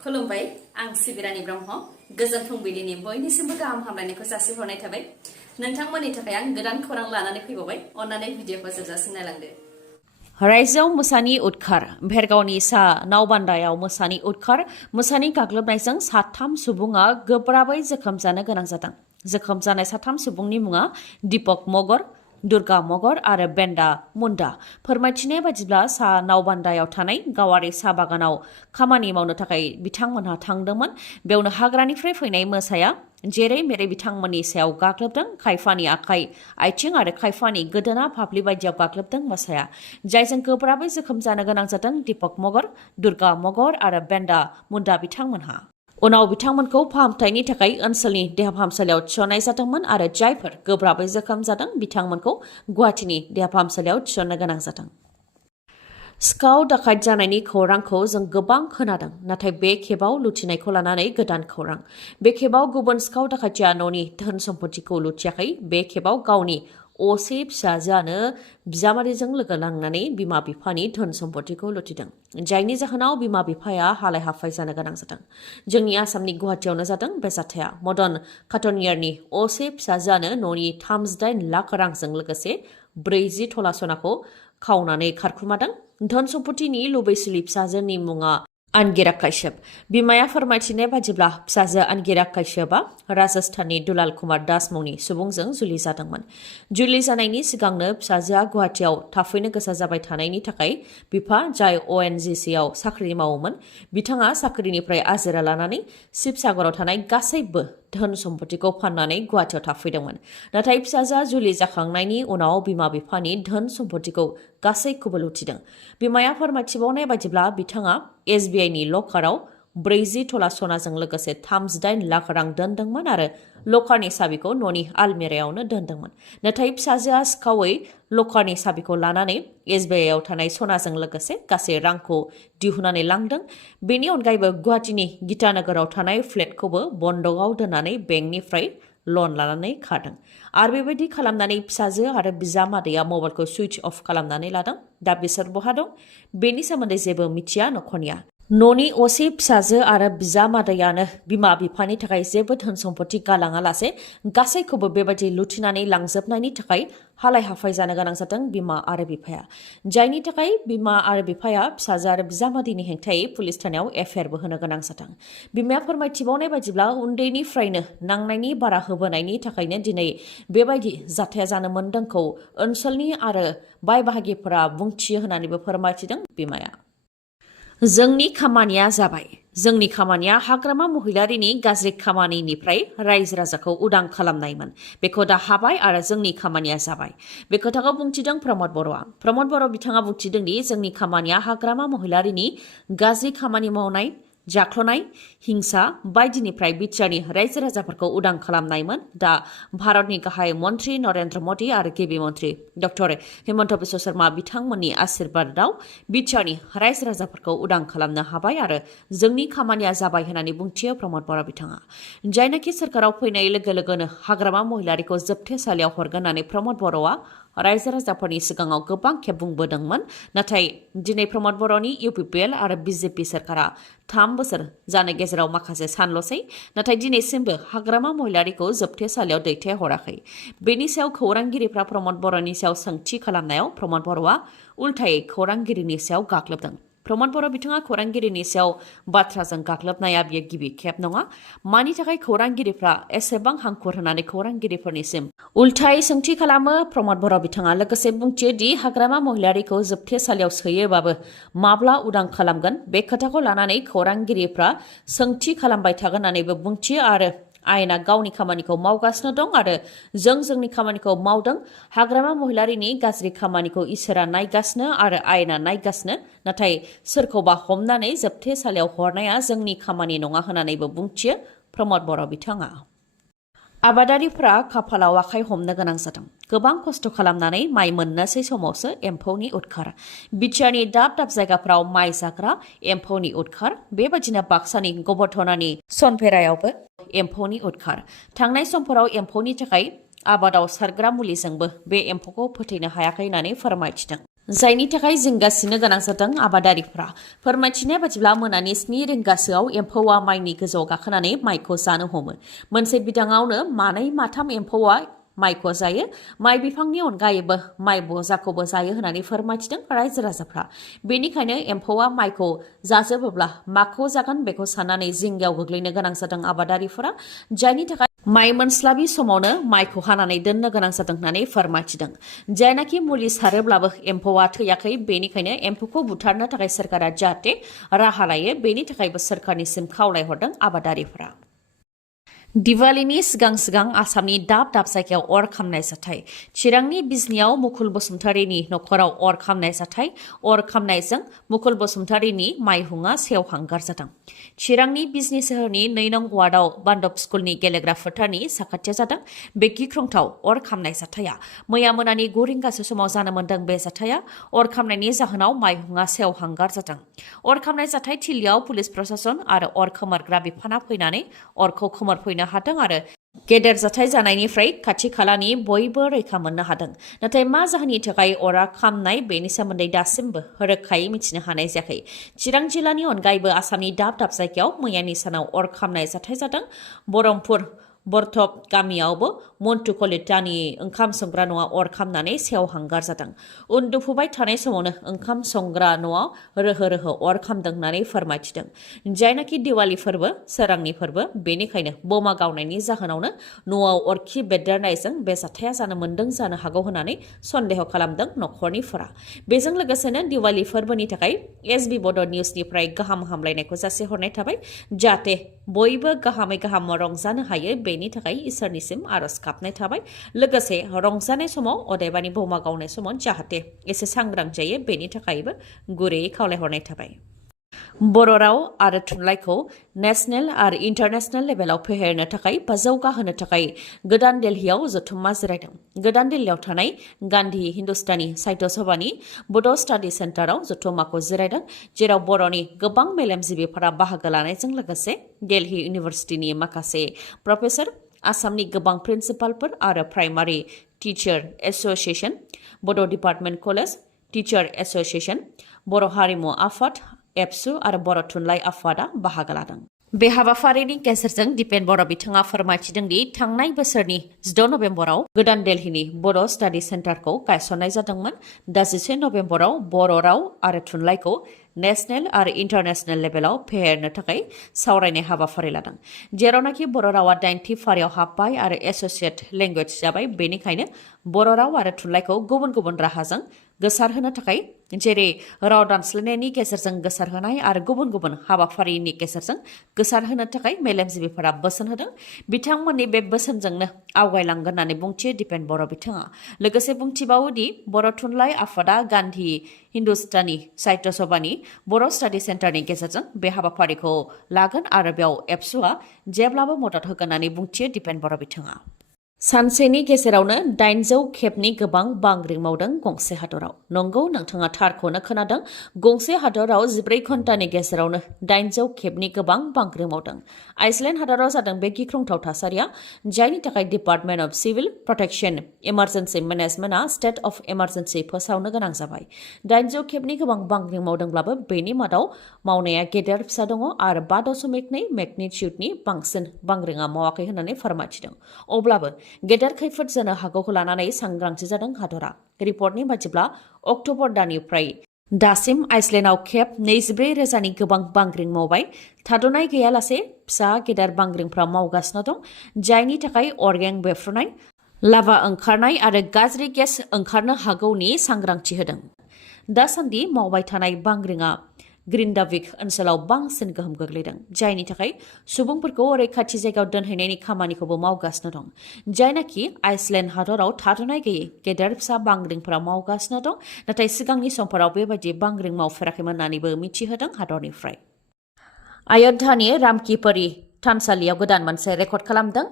खुलुमबाय आं सिबिरानि ब्रह्म गोजोन फुंबिलिनि बयनिसिमबो गाहाम हामलायनायखौ जासिहरनाय थाबाय नोंथांमोननि थाखाय आं गोदान खौरां लानानै फैबावबाय अन्नानै भिडिअखौ जोबजासिम नायलांदो रायजोआव मोसानि उदखार भेरगावनि सा नावबान्दायाव मोसानि उदखार मोसानि गाग्लोबनायजों साथाम सुबुङा गोब्राबै जोखोम जानो गोनां जादों जोखोम जानाय साथाम सुबुंनि मुङा दीपक मगर दुर्गा मगर आरो बेन्दा मुन्डा फोरमायथिनाय बादिब्ला सा नावबान्दायाव थानाय गावारि साहा बागानाव खामानि मावनो थाखाय बिथांमोनहा थांदोंमोन बेयावनो हाग्रानिफ्राय फैनाय मोसाया जेरै मेरै बिथांमोननि सायाव गाग्लोबदों खायफानि आखाइ आथिं आरो खायफानि गोदोना फाफ्लि बायदियाव गाग्लोबदों मोसाया जायजों गोब्राबै जोखोम जानो गोनां जादों दीपक मगर दुर्गा मगर आरो बेन्दा मुन्डा बिथांमोनहा उनाव बिथांमोनखौ फाहामथायनि थाखाय ओनसोलनि देहा फाहामसालियाव थिसननाय जादोंमोन आरो जायफोर गोब्राबै जोखोम जादों बिथांमोनखौ गुवाहाटीनि देहा फाहामसालियाव थिसननो गोनां जादों सिखाव दाखायत जानायनि खौरांखौ जों गोबां खोनादों नाथाय बे खेबाव लुथिनायखौ लानानै गोदान खौरां बे खेबाव गुबुन सिखाव दाखायथिया न'नि धोन सम्पतिखौ लुथियाखै बे खेबाव गावनि असे फिसाजोआनो बिजामादैजों लोगो नांनानै बिमा बिफानि धोन सम्पतिखौ लुथिदों जायनि जाहोनाव बिमा बिफाया हालाय हाफाय जानो गोनां जादों जोंनि आसामनि गुवाहाटीयावनो जादों बे जाथाया मदन काटनियारनि असे फिसाजोआनो न'नि 38 लाख रांजों लोगोसे 40 तला सनाखौ खावनानै खारखुमादों धोन सम्पतिनि लुबैसुलि फिसाजोनि मुङा आनगिरा काश्यप बिमाया फोरमायथिनाय बादिब्ला फिसाजो आनगिरा काश्यपआ राजस्थाननि दुलाल कुमार दास मुंनि सुबुंजों जुलि जादोंमोन जुलि जानायनि सिगांनो फिसाजोआ गुवाहाटीयाव थाफैनो गोसो जाबाय थानायनि थाखाय बिफा जाय ONGCआव साख्रि मावोमोन बिथाङा साख्रिनिफ्राय आजिरा लानानै शिबसागराव थानाय गासैबो धोन सम्पतिखौ फाननानै गुवाहाटीयाव थाफैदोंमोन नाथाय फिसाजोआ जुलि जाखांनायनि उनाव बिमा बिफानि धोन सम्पतिखौ गासैखौबो लुथिदों बिमाया फोरमायथिबावनाय बादिब्ला बिथाङा SBIनि लकाराव 40 तला सनाजों लोगोसे 38 लाख रां दोनदोंमोन आरो लकारनि साबिखौ न'नि आलमिरायावनो दोनदोंमोन नाथाय फिसाजोआ सिखावै लकारनि साबिखौ लानानै SBIआव थानाय सनाजों लोगोसे गासै रांखौ दिहुननानै लांदों बेनि अनगायैबो गुवाहाटीनि गीतानगराव थानाय फ्लेटखौबो बन्दकआव दोननानै बेंकनिफ्राय लन लानानै खारदों आरो बेबायदि खालामनानै फिसाजो आरो बिजामादैया मबाइलखौ सुइच अफ खालामनानै लादों दा बिसोर बहा दं बेनि सोमोन्दै जेबो मिथिया नखरनिया न'नि असे फिसाजो आरो बिजामादैयानो बिमा बिफानि थाखाय जेबो धोन सम्पति गालाङालासे गासैखौबो बेबायदि लुथिनानै लांजोबनायनि थाखाय हालाय हाफाय जानो गोनां जादों बिमा आरो बिफाया जायनि थाखाय बिमा आरो बिफाया फिसाजो आरो बिजामादैनि हेंथायै पुलिस थानायाव एफआइआरबो होनो गोनां जादों बिमाया फोरमायथिबावनाय बादिब्ला उन्दैनिफ्रायनो नांनायनि बारा होबोनायनि थाखायनो दिनै बेबायदि जाथाया जानो मोन्दोंखौ ओनसोलनि आरो बाय बाहागिफोरा बुंथियो होननानैबो फोरमायथिदों बिमाया जोंनि खामानिया जाबाय जोंनि खामानिया हाग्रामा महिलारिनि गाज्रि खामानिनिफ्राय रायजो राजाखौ उदां खालामनायमोन बेखौ दा हाबाय आरो जोंनि खामानिया जाबाय बे खोथाखौ बुंथिदों प्रमद बर'आ प्रमद बर' बिथाङा बुंथिदों दि जोंनि खामानिया हाग्रामा महिलारिनि गाज्रि खामानि मावनाय जाख्ल'नाय हिंसा बायदिनिफ्राय बिटिआरनि रायजो राजाफोरखौ उदां खालामनायमोन दा भारतनि गाहाय मन्त्रि नरेन्द्र मोदी आरो गिबि मन्त्रि डक्टर हिमन्त बिश्व शर्मा बिथांमोननि आशीर्बादाव बिटिआरनि रायजो राजाफोरखौ उदां खालामनो हाबाय आरो जोंनि खामानिया जाबाय होननानै बुंथियो प्रमद बर' बिथाङा जायनाखि सोरखाराव फैनाय लोगो लोगोनो हाग्रामा महिलारिखौ जोबथेसालियाव हरगोन होननानै प्रमद बर'आ रायजो राजाफोरनि सिगाङाव गोबां खेब बुंबोदोंमोन नाथाय दिनै प्रमद बर'नि UPPL आरो BJP सोरखारा 3 बोसोर जानाय गेजेराव माखासे सानल'सै नाथाय दिनैसिमबो हाग्रामा महिलारिखौ जोबथेसालियाव दैथायहराखै बेनि सायाव खौरांगिरिफ्रा प्रमद बर'नि सायाव सोंथि खालामनायाव प्रमद बर'आ उल्थायै खौरांगिरिनि सायाव गाग्लोबदों प्रमद बर' बिथाङा खौरांगिरिनि सायाव बाथ्राजों गाग्लोबनाया बियो गिबि खेब नङा मानि थाखाय खौरांगिरिफ्रा एसेबां हांखुर होनानै खौरांगिरिफोरनिसिम उल्थायै सोंथि खालामो प्रमद बर' बिथाङा लोगोसे बुंथियो दि हाग्रामा महिलारिखौ जोबथेसालियाव सोयोबाबो माब्ला उदां खालामगोन बे खोथाखौ लानानै खौरांगिरिफ्रा सोंथि खालामबाय थागोन होननानैबो बुंथियो आरो आयेना गावनि खामानिखौ मावगासिनो दं आरो जोंनि खामानिखौ मावदों हाग्रामा महिलारिनि गाज्रि खामानिखौ इसोरा नायगासिनो आरो आयेना नायगासिनो नाथाय सोरखौबा हमनानै जोबथेसालियाव हरनाया जोंनि खामानि नङा होननानैबो बुंथियो प्रमद बर' बिथाङा आबादारिफ्रा खाफालाव आखाइ हमनो गोनां जादों गोबां खस्थ' खालामनानै माइ मोननोसै समावसो एम्फौनि उदखार बिटिआरनि दाब दाब जायगाफ्राव माइ जाग्रा एम्फौनि उदखार बेबायदिनो बाक्सानि गबरधनानि सनफेरायावबो एम्फौनि उदखार थांनाय समफोराव एम्फौनि थाखाय आबादाव सारग्रा मुलिजोंबो बे एम्फौखौ फोथैनो हायाखै होननानै फोरमायथिदों जायनि थाखाय जिंगासिनो गोनां जादों आबादारिफ्रा। फोरमायथिनाय बादिब्ला मोनानि 7 रिंगासोआव एम्फौआ माइनि गोजौआव गाखोनानै माइखौ जानो हमो। मोनसे बिदाङावनो मानै माथाम एम्फौआ माइखौ जायो। माइ बिफांनि अनगायैबो माइ बजाखौबो जायो होननानै फोरमायथिदों रायजो राजाफ्रा। बेनिखायनो एम्फौआ माइखौ जाजोबोब्ला माखौ जागोन बेखौ साननानै जिंगायाव गोग्लैनो गोनां जादों आबादारिफोरा। जायनि थाखाय माइ मोनस्लाबि समावनो माइखौ हानानै दोननो गोनां जादों होननानै फोरमायथिदों। जायनाखि मुलि सारोब्लाबो एम्फौआ थैयाखै, बेनिखायनो एम्फौखौ बुथारनो थाखाय सोरखारा जाहाथे राहा लायो, बेनि थाखायबो सोरखारनिसिम खावलायहरदों आबादारिफोरा। दिवालीनि सिगां आसामनि दाब दाब जायगायाव अर खामनाय जाथाय। चिरांनि बिजनियाव मुकुल बसुमतारीनि नखराव अर खामनाय जाथाय। अर खामनायजों मुकुल बसुमतारीनि माइहुङा सेवहांगार जादों। चिरांनि बिजनि सोहोरनि 2 नं वार्डआव बान्दब स्कुलनि गेलेग्रा फोथारनि साखाथियाव जादों बे गिख्रंथाव अर खामनाय जाथाया। मैया मोनानि 9 रिंगासो समाव जानो मोन्दों बे जाथाया। अर खामनायनि जाहोनाव माइहुङा सेवहांगार जादों। अर खामनाय जाथाय थिलियाव पुलिस प्रशासन आरो अर खोमोरग्रा बिफाना फैनानै अरखौ खोमोरफैनो हादों आरो गेदेर जाथाय जानायनिफ्राय खाथि खालानि बयबो रैखा मोननो हादों। नाथाय मा जाहोननि थाखाय अरा खामनाय बेनि सोमोन्दै दासिमबो रोखायै मिथिनो हानाय जायाखै। चिरां जिल्लानि अनगायैबो आसामनि दाब दाब जायगायाव मैयानि सानाव अर खामनाय जाथाय जादों। बरमपुर बरथब गामियावबो मन्टु कलितानि ओंखाम संग्रा न'आ अर खामनानै सेवहांगार जादों। उन्दुफुबाय थानाय समावनो ओंखाम संग्रा न'आव रोहो रोहो अर खामदों होननानै फोरमायथिदों। जायनाखि दिवाली फोरबो, सोरांनि फोरबो, बेनिखायनो बमा गावनायनि जाहोनावनो न'आव अरखि बेरदेरनायजों बे जाथाया जानो मोन्दों जानो हागौ होननानै सन्देह खालामदों नखरनिफोरा। बेजों लोगोसेनो दिवाली फोरबोनि थाखाय SB बड' निउसनिफ्राय गाहाम हामलायनायखौ जासिहरनाय थाबाय। जाहाथे बयबो गाहामै गाहाम रंजानो हायो, बेनि थाखाय इसोरनिसिम आरज गाबनाय थाबाय। लोगोसे रंजानाय समाव अदेबानि बमा गावनाय समाव जाहाथे एसे सांग्रां जायो, बेनि थाखायबो गुरैयै खावलायहरनाय थाबाय। बर' राव आरो थुनलाइखौ नेशनेल आरो इन्टारनेशनेल लेभेलाव फेहेरनो थाखाय बा जौगाहोनो थाखाय गोदान दिल्लीयाव जथुम्मा जिरायदों। गोदान दिल्लीयाव थानाय गान्धी हिन्दुस्तानी साहित्य सभानि बड' स्टाडि सेन्टाराव जथुम्माखौ जिरायदों, जेराव बर'नि गोबां मेलेमजिबिफोरा बाहागो लानायजों लोगोसे दिल्ली इउनिभार्सिटिनि माखासे प्रफेसर, आसामनि गोबां प्रिन्सिपालफोर आरो प्राइमारि टिचार एस'सिएशन, बड' डिपार्टमेन्ट कलेज टिचार एस'सिएशन, बर' हारिमु आफाद एबसु आरो बर' थुनलाइ आफादा बाहागो लादों। बे हाबाफारिनि गेजेरजों दिपेन बर' बिथाङा फोरमायथिदों दि थांनाय बोसोरनि 6 नभेम्बराव गोदान दिल्लीनि बर' स्टाडि सेन्टारखौ गायसननाय जादोंमोन। दा 11 नभेम्बराव बर' राव आरो थुनलाइखौ नेशनेल आरो इन्टारनेशनेल लेभेलाव फेहेरनो थाखाय सावरायनाय हाबाफारि लादों। जेरावनाखि बर' रावा 9थि फारियाव हाबबाय आरो एस'सिएट लेंगुवेज जाबाय, बेनिखायनो बर' राव आरो थुनलाइखौ गुबुन गुबुन राहाजों गोसारहोनो थाखाय, जेरै राव दानस्लायनायनि गेजेरजों गोसारहोनाय आरो गुबुन गुबुन हाबाफारिनि गेजेरजों गोसारहोनो थाखाय मेलेमजिबिफोरा बोसोन होदों। बिथांमोननि बे बोसोनजोंनो आवगायलांगोन होननानै बुंथियो दिपेन बर' बिथाङा। लोगोसे बुंथिबावोदि बर' थुनलाइ आफादा गान्धी हिन्दुस्तानी साहित्य सभानि बर' स्टाडि सेन्टारनि गेजेरजों बे हाबाफारिखौ लागोन आरो बेयाव एबसुआ जेब्लाबो मदद होगोन होननानै बुंथियो दिपेन बर' बिथाङा। सानसेनि गेजेरावनो 800 खेबनि गोबां बांग्रिं मावदों गंसे हादराव। नंगौ, नोंथाङा थारखौनो खोनादों। गंसे हादराव 14 घन्टानि गेजेरावनो 800 खेबनि गोबां बांग्रिं मावदों। आइसलेण्ड हादराव जादों बे गिख्रंथाव थासारिया, जायनि थाखाय department of civil protection emergency मेनेजमेन्टआ स्टेट अफ इमारजेन्सि फोसावनो गोनां जाबाय। 800 खेबनि गोबां बांग्रिं मावदोंब्लाबो बेनि मादाव मावनाया गेदेर फिसा दङ आरो 5.2 मेगनिटिउडनि बांसिन बांग्रिङा मावाखै होननानै फोरमायथिदों। अब्लाबो गेदेर खैफोद जानो हागौखौ लानानै सांग्रांथि जादों हादरा। रिपर्टनि बादिब्ला अक्ट'बर दाननिफ्राय दासिम आइसलेण्डआव खेब 24,000नि गोबां बांग्रिं मावबाय। थाद'नाय गैयालासे फिसा गेदेर बांग्रिंफ्रा मावगासिनो दं, जायनि थाखाय अरगें बेफ्रुनाय, लाभा ओंखारनाय आरो गाज्रि गेस ओंखारनो हागौनि सांग्रांथि होदों। दासान्दि मावबाय थानाय बांग्रिङा ग्रिन्डाविक ओनसोलाव बांसिन गोहोम गोग्लैदों, जायनि थाखाय सुबुंफोरखौ रैखाथि जायगायाव दोनहैनायनि खामानिखौबो मावगासिनो दं। जायनाखि आइसलेण्ड हादराव थाद'नाय गैयै गेदेर फिसा बांग्रिंफोरा मावगासिनो दं, नाथाय सिगांनि समफोराव बेबायदि बांग्रिं मावफेराखैमोन होननानैबो मिथिहोदों हादरनिफ्राय। अय'ध्यानि रामकिपरि थानसालियाव गोदान मोनसे रेकर्ड खालामदों।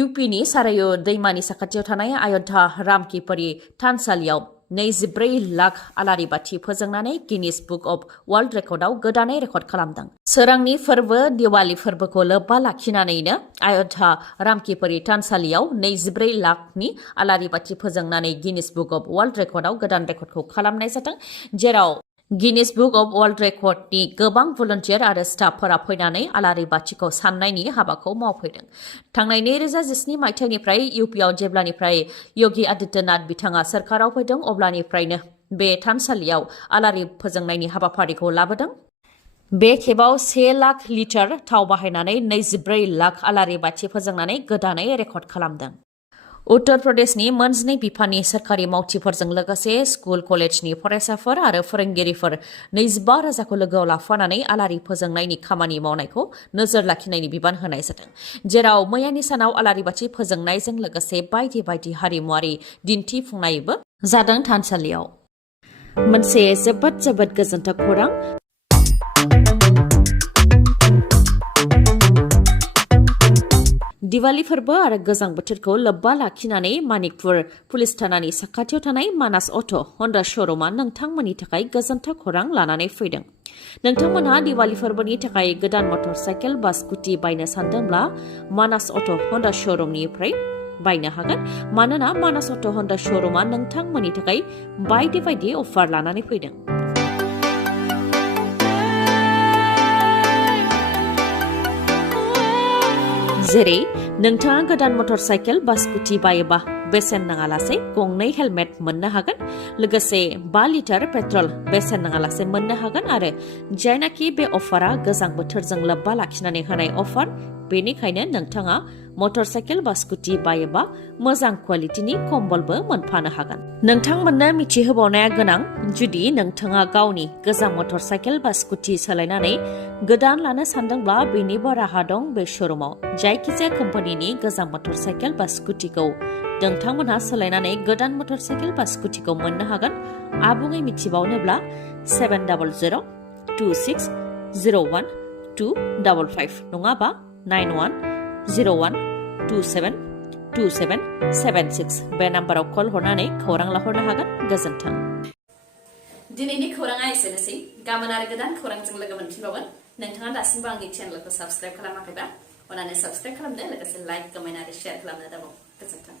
इउपिनि सारायु दैमानि साखाथियाव थानाय अय'ध्या रामकिपरि थानसालियाव 24 लाख आलारि बाथि फोजोंनानै गिनिस बुक अफ वर्ल्ड रेकर्डआव गोदानै रेकर्ड खालामदों। सोरांनि फोरबो दिवाली फोरबोखौ लोब्बा लाखिनानैनो अयोध्या रामकीपरि थानसालियाव 24 लाखनि आलारि बाथि फोजोंनानै गिनिस बुक अफ वर्ल्ड रेकर्डआव गोदान रेकर्डखौ खालामनाय जादों, जेराव गिनिस बुक अफ वर्ल्ड रेकर्डनि गोबां भलन्टियार आरो स्टाफफोरा फैनानै आलारि बाथिखौ साननायनि हाबाखौ मावफैदों। थांनाय 2017 मायथाइनिफ्राय इउपिआव जेब्लानिफ्राय योगी आदित्यनाथ बिथाङा सोरखाराव फैदों अब्लानिफ्रायनो बे थानसालियाव आलारि फोजोंनायनि हाबाफारिखौ लाबोदों। बे खेबाव 1 लाख लिटार थाव बाहायनानै 24 लाख आलारि बाथि फोजोंनानै गोदानै रेकर्ड खालामदों। उत्तर प्रदेशनि मोनजिनै बिफाननि सोरखारि मावथिफोरजों लोगोसे स्कुल कलेजनि फरायसाफोर आरो फोरोंगिरिफोर 25,000खौ लोगोआव लाफानानै आलारि फोजोंनायनि खामानि मावनायखौ नोजोर लाखिनायनि बिबान होनाय जादों, जेराव मैयानि सानाव आलारि बाथि फोजोंनायजों लोगोसे बायदि बायदि हारिमुआरि दिन्थिफुंनायबो जादों थानसालियाव। मोनसे जोबोद गोजोनथाव खौरां। दिवाली फोरबो आरो गोजां बोथोरखौ लोब्बा लाखिनानै मानिकपुर पुलिस थानानि साखाथियाव थानाय मानास अट' हन्डा श'रुमा नोंथांमोननि थाखाय गोजोनथाव खौरां लानानै फैदों। नोंथांमोनहा दिवाली फोरबोनि थाखाय गोदान मटर साइकेल बा स्कुटि बायनो सानदोंब्ला मानास अट' हन्डा श'रुमनिफ्राय बायनो हागोन, मानोना मानास अट' हन्डा श'रुमा नोंथांमोननि थाखाय बायदि बायदि अफार लानानै फैदों। जेरै नोंथाङा गोदान मटर साइकेल बा स्कुटि बायोबा बेसेन नाङालासे गंनै हेलमेट मोननो हागोन, लोगोसे 5 लिटार पेट्रल बेसेन नाङालासे मोननो हागोन आरो जायनाखि बे अफारा गोजां बोथोरजों लोब्बा लाखिनानै होनाय अफार, बेनिखायनो नोंथाङा मटर साइकेल बा स्कुटि बायोबा मोजां क्वालिटिनि कम्बलबो मोनफानो हागोन। नोंथांमोननो मिथिहोबावनाया गोनां, जुदि नोंथाङा गावनि गोजाम मटर साइकेल बा स्कुटि सोलायनानै गोदान लानो सानदोंब्ला बेनिबो राहा दं बे श'रुमाव। जायखिजाया कम्पानिनि गोजाम मटर साइकेल बा स्कुटिखौ नोंथांमोनहा सोलायनानै गोदान मटर साइकेल बा स्कुटिखौ मोननो हागोन। आबुङै मिथिबावनोब्ला 70026012555 नङाबा 9101272776 बे नाम्बाराव कल हरनानै खौरां लाहरनो हागोन। गोजोन्थों। दिनैनि खौराङा एसेनोसै। गाबोन आरो गोदान खौरांजों लोगो मोनफिनबावगोन। नोंथाङा दासिमबो आंनि चेनेलखौ साबस्क्राइब खालामाखैबा अन्नानै साबस्क्राइब खालामदो, लोगोसे लाइक, कमेन्ट आरो शेयार खालामनो दाबाव। गोजोन्थों।